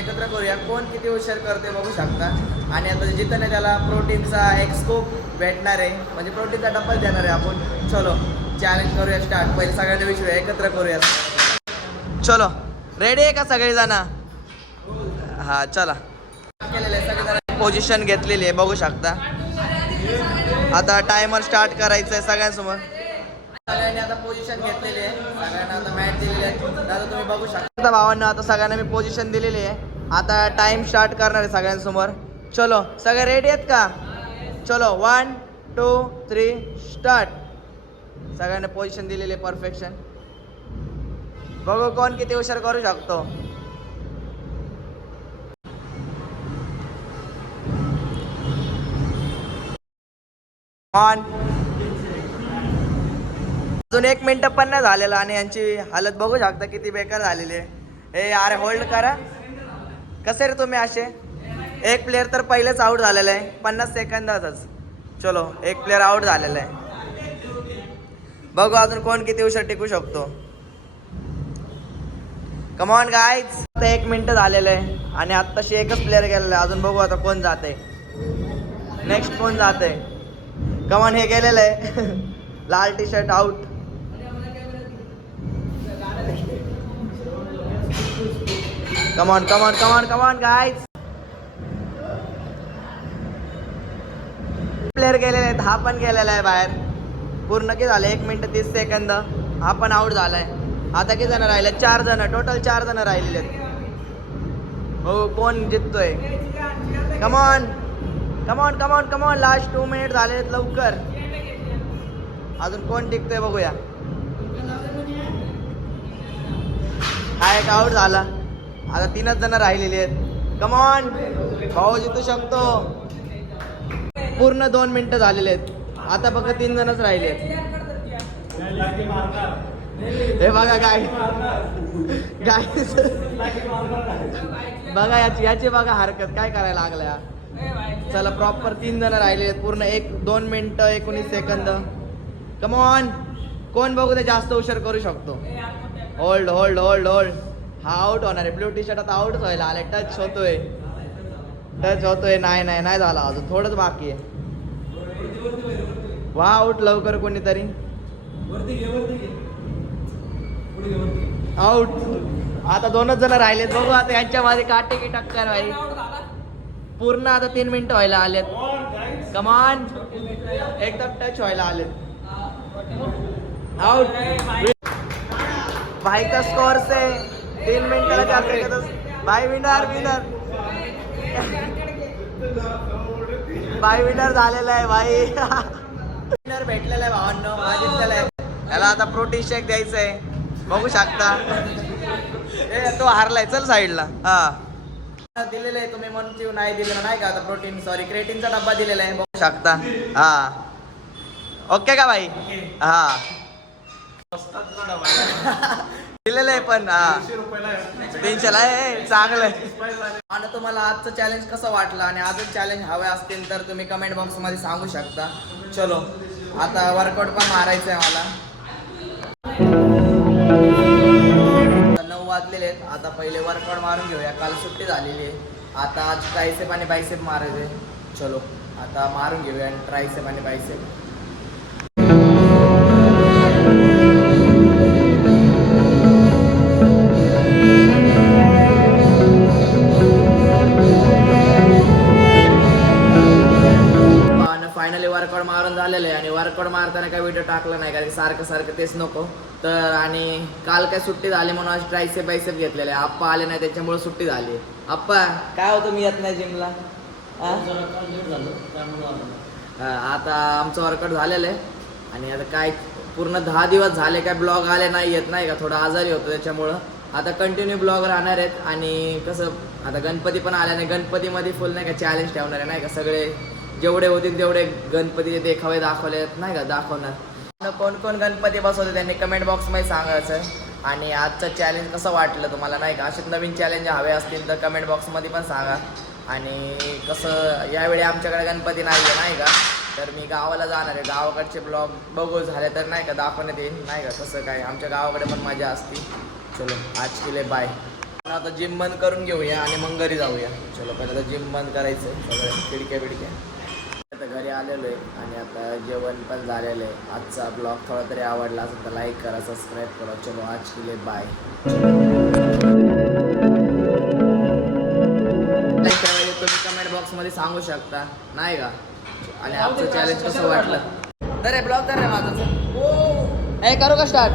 एकत्र करूया. कोण किती हुशार करते बघू शकता. आणि आता जिथं नाही त्याला प्रोटीनचा एक स्कूप भेटणार आहे, म्हणजे प्रोटीनचा डब्बा देणार आहे आपण. चलो चॅलेंज करूया स्टार्ट. पहिले सगळ्यांना विचारूया, एकत्र करूया. चलो रेडी आहे का सगळेजण? हां चला. केलेलं आहे सगळेजण, पोझिशन घेतलेली आहे बघू शकता. आता टायमर स्टार्ट करायचं आहे सगळ्यांसमोर. सगळ्यांनी आता पोझिशन घेतलेली आहे, सगळ्यांना आता मॅच दिलेली आहे. आता तुम्ही बघू शकता भावांना, आता सगळ्यांना मी पोझिशन दिलेली आहे. आता टाइम स्टार्ट करणार आहे सगळ्यांसमोर. चलो सगळे रेडी आहेत का? चलो 1 2 3 स्टार्ट. सगळ्यांना पोझिशन दिलेली आहे परफेक्शन. बघू कोण किती हुशार करू शकतो. ऑन. अजून 1 मिनिट पण नाही झालेलं आणि यांची हालत बघू शकता किती बेकार झालेली आहे. हे अरे होल्ड करा. कसे रे तुम्ही असे? एक प्लेअर तर पहिलेच आउट झालेला आहे 50 सेकंदातच. चलो एक प्लेअर आउट झालेला आहे. बघू अजून कोण किती हुशार टिकू शकतो. Come on guys. आता 1 मिनिट झालेलं आहे आणि आत्ताशी एकच प्लेअर गेलेला आहे. अजून बघू आता कोण जाते, नेक्स्ट कोण जाते. कम ऑन, हे गेलेलं आहे लाल T shirt out. Come on come on come on come on guys. Player गेलेले आहेत, हा पण गेलेला आहे बाहेर. पूर्ण किती झालं? 1 मिनिट 30 सेकंद. हा पण आउट झालाय. आता किती जण राहिले? 4 जण, टोटल 4 जण राहिलेले आहेत. हो कोण जिततोय? Come on come on come on come on. Last 2 minute झाले आहेत, लवकर. अजून कोण टिकतोय बघूया. हा एक आउट झाला. आता 3च जण राहिलेली आहेत. कम ऑन भाऊ, जितू शकतो. पूर्ण 2 मिनिटं झालेले आहेत. आता फक्त 3 जणच राहिले आहेत. हे बघा गाय बघा याची बघा हरकत काय करायला लागल्या. चला प्रॉपर 3 जण राहिले आहेत. पूर्ण 2 मिनिटं 19 सेकंद. Come on. कोण बघू ते जास्त हुशार करू शकतो. Hold hold hold hold. हा आउट होणार आहे. ब्लू टी शर्ट आता आउटच व्हायला आले. टच होतोय टच होतोय. नाही नाही नाही झाला, अजून थोडंच बाकी आहे. वा आउट लवकर कोणीतरी. आउट. आता 2च जण राहिलेत. बघू आता यांच्या मध्ये काटे की टक्कर भाई. पूर्ण आता 3 मिनिटं व्हायला आलेत. कमान एकदम टच व्हायला आलेत. आउट. भाई का स्कोर से 3 मिनिटाला जाते भाई. विनर विनर भाई, विनर झालेला आहे भाई. विनर भेटलेला आहे भावांनो, जिंकलेला आहे. याला आता प्रोटीन शेक द्यायचं आहे बघू शकता. तो हारलाय. चल साईडला. हा दिलेलं आहे तुम्ही म्हणून नाही दिलेलं नाही का. आता प्रोटीन सॉरी क्रिएटिनचा डब्बा दिलेला आहे बघू शकता. हा ओके का भाई. हा दिलेलं आहे पण 300 आहे. चांगलं आहे. आणि तुम्हाला आजचं चॅलेंज कसं वाटलं आणि अजून चॅलेंज हवे असतील तर तुम्ही कमेंट बॉक्समध्ये सांगू शकता. चलो आता वर्कआउट पण मारायचं आहे मला. 9 वाजलेले आहेत. आता पहिले वर्कआउट मारून घेऊया. काल सुट्टी झालेली आहे. आता आज ट्रायसेप आणि बायसेप मारायचे. चलो आता मारून घेऊया आणि ट्रायसेप आणि बायसेप. फायनली वर्कआउट मारून झालेलं आहे आणि वर्कआउट मारताना काही व्हिडिओ टाकला नाही कारण सारखं सारखं तेच नको तर. आणि काल काय सुट्टी झाली म्हणून आज ट्रायसेप बायसेप घेतलेले. आप्पा आले नाही त्याच्यामुळे सुट्टी झाली. आप्पा काय होतं मी येत नाही जिमला. आता आमचं वर्कआउट झालेलं आहे आणि आता काय पूर्ण 10 दिवस झाले काय ब्लॉग आले नाही येत नाही का. थोडा आजारी होतो त्याच्यामुळं आता कंटिन्यू ब्लॉग राहणार आहेत. आणि कसं आता गणपती पण आले नाही. गणपतीमध्ये फुल नाही का चॅलेंज ठेवणार आहे नाही का. सगळे जेवढे होतील तेवढे गणपतीचे देखावे दाखवले नाही का दाखवणार. कोण कोण गणपती बसवते त्यांनी कमेंट बॉक्समध्ये सांगायचं आहे. आणि आजचं चॅलेंज कसं वाटलं तुम्हाला नाही का. असेच नवीन चॅलेंज हवे असतील तर कमेंट बॉक्समध्ये पण सांगा. आणि कसं यावेळी आमच्याकडे गणपती नाही आहे नाही का तर मी गावाला जाणार आहे. गावाकडचे ब्लॉग बघू झाले तर नाही का दाखवण्यात येईल नाही का कसं काय. आमच्या गावाकडे पण मजा असते. चलो आज के लिए बाय. आता जिम बंद करून घेऊया आणि मग घरी जाऊया. चलो पहिलं तर जिम बंद करायचं सगळं खिडक्या बिडक्या. आता घरी आलेलो आहे आणि आता जेवण पण झालेलं आहे. आजचा ब्लॉग थोडा तरी आवडला असेल तर लाईक करा, सबस्क्राईब करा. चलो आज के लिए बाय. तुम्ही कमेंट बॉक्समध्ये सांगू शकता नाही का, आणि आमचं चॅलेंज कसं वाटलं. तर ब्लॉग कर रे माझं. हे करू का स्टार्ट.